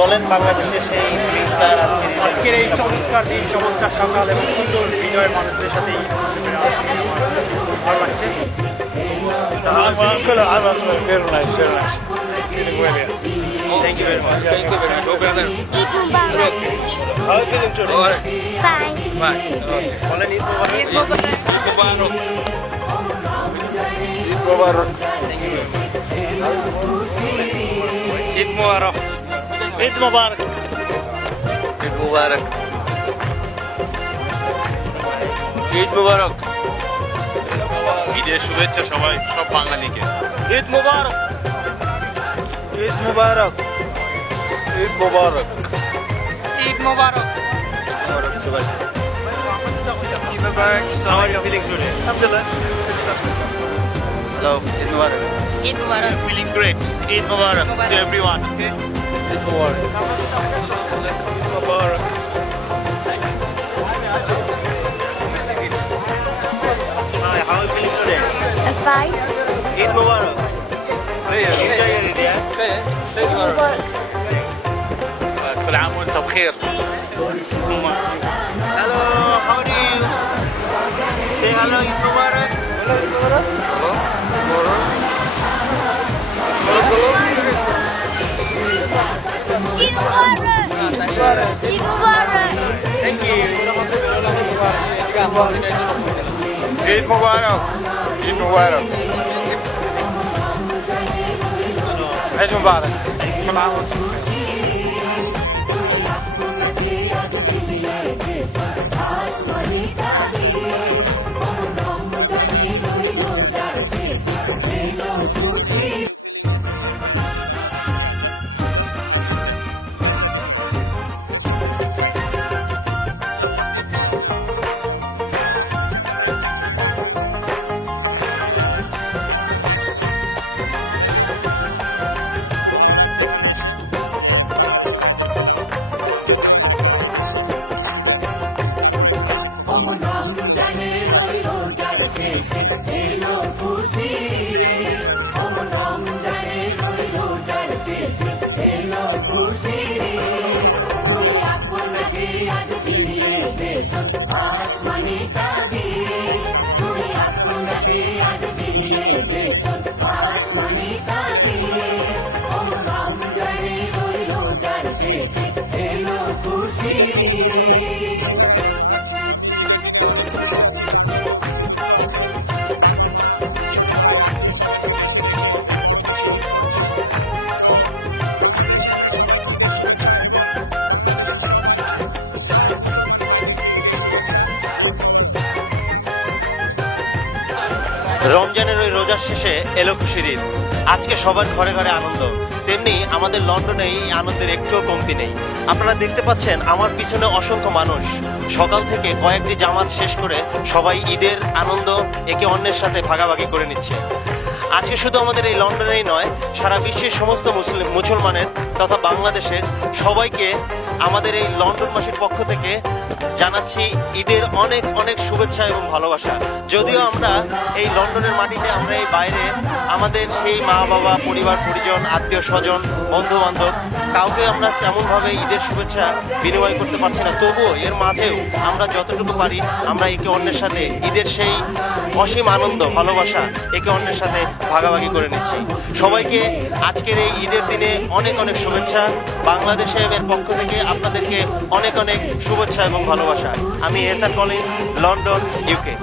বলেন বাংলাদেশের সেই ফিল্মটার আজকের এই চমৎকার দিন, চমৎকার সকাল এবং সুন্দর বিজয়ের মানুষদের সাথে ভালো লাগছে। Very nice, very nice. Thank you very much. Thank you very much. Go brother. Eid Mubarak. How are you feeling today? Alright. Fine. Fine. Okay. বলেন ঈদ মোবারক। Eid Mubarak. Eid Mubarak. Eid Mubarak. Eid মোবারক। Eid Mubarak. Eid Mubarak. ঈদের শুভেচ্ছা সবাই, সব বাঙালিকে। ঈদ মোবারক। ঈদ মুবারক। ঈদ মুবারক। ঈদ মোবারক। সবাই। ঈদ মোবারক। How are you feeling today? আলহামদুলিল্লাহ। Hello. Eid Mubarak. Eid Mubarak. Feeling great. Eid Mubarak to everyone. Okay. Eid Mubarak. Eid Mubarak. Hi, how are you feeling today? Fine. Eid Mubarak. Enjoy your Eid, yeah? Eid Mubarak. كل عام وانت بخير. Hello, how are you? Say hello, Eid Mubarak. Hello, Eid Mubarak. Hello. Eid Mubarak. Eid Mubarak. Thank you. Eid Mubarak. Eid Mubarak. Eid মোবারক। রমজানের ওই রোজার শেষে এলো খুশির ঈদ। আজকে সবার ঘরে ঘরে আনন্দ, তেমনি আমাদের লন্ডনে এই আনন্দের একটুও কমতি নেই। আপনারা দেখতে পাচ্ছেন আমার পিছনে অসংখ্য মানুষ। সকাল থেকে কয়েকটি জামাত শেষ করে সবাই ঈদের আনন্দ একে অন্যের সাথে ভাগাভাগি করে নিচ্ছে। আজকে শুধু আমাদের এই লন্ডনেই নয়, সারা বিশ্বের সমস্ত মুসলমানের তথা বাংলাদেশের সবাইকে আমাদের এই লন্ডনবাসীর পক্ষ থেকে জানাচ্ছি ঈদের অনেক অনেক শুভেচ্ছা এবং ভালোবাসা। যদিও আমরা এই লন্ডনের মাটিতে, আমরা এই বাইরে আমাদের সেই মা বাবা, পরিবার পরিজন, আত্মীয় স্বজন, বন্ধু বান্ধব কাউকে আমরা তেমনভাবে ঈদের শুভেচ্ছা বিনিময় করতে পারছি না, তবুও এর মাঝেও আমরা যতটুকু পারি আমরা একে অন্যের সাথে ঈদের সেই অসীম আনন্দ, ভালোবাসা একে অন্যের সাথে ভাগাভাগি করে নিচ্ছি। সবাইকে আজকের এই ঈদের দিনে অনেক অনেক শুভেচ্ছা। বাংলাদেশের পক্ষ থেকে আপনাদেরকে অনেক অনেক শুভেচ্ছা এবং ভালোবাসা। আমি এসআর কলিন্স, লন্ডন, ইউকে।